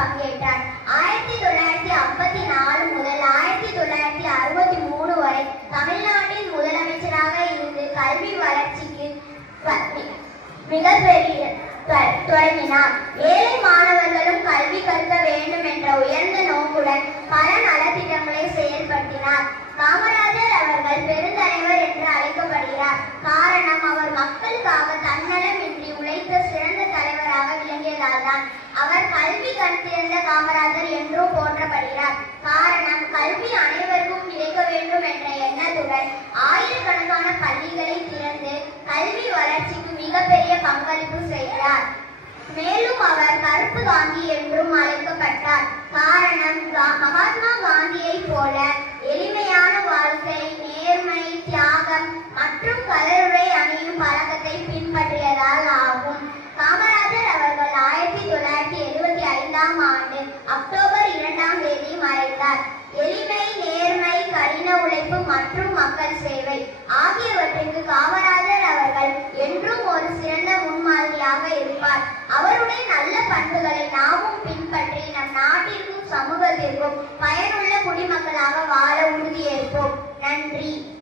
பங்கேற்றார். 1954 முதல் 1963 வரை தமிழ்நாட்டின் முதலமைச்சராக இருந்து கல்வி வளர்ச்சிக்கு மிகப்பெரிய தொடங்கினார். ஏழை மாணவர்களும் கல்வி கற்க வேண்டும் என்ற உயர்ந்த நோக்குடன் பல நலத்திட்டங்களை செயல்படுத்தினார். காமராஜர் அவர்கள் பெருந்தலைவர் என்று அழைக்கப்படுகிறார். காரணம், அவர் மக்களுக்காக தன்னலமின்றி உழைத்த சிறந்த தலைவராக விளங்கியதால் தான் அவர் கல்வி கண் திறந்த காமராஜர் என்றும் போற்றப்படுகிறார். காரணம், கல்வி அனைவருக்கும் கிடைக்க வேண்டும் என்ற எண்ணத்துடன் ஆயிரக்கணக்கான பள்ளிகளை திறந்து கல்வி வளர்ச்சிக்கு மிகப்பெரிய பங்களிப்பு செய்கிறார். மேலும் அவர் கருப்பு காந்தி என்றும் அழைக்கப்பட்டார். காரணம், மகாத்மா காந்தியை போல எளிமையான வாழ்க்கை, நேர்மை, தியாகம் மற்றும் கலருடை அணியும்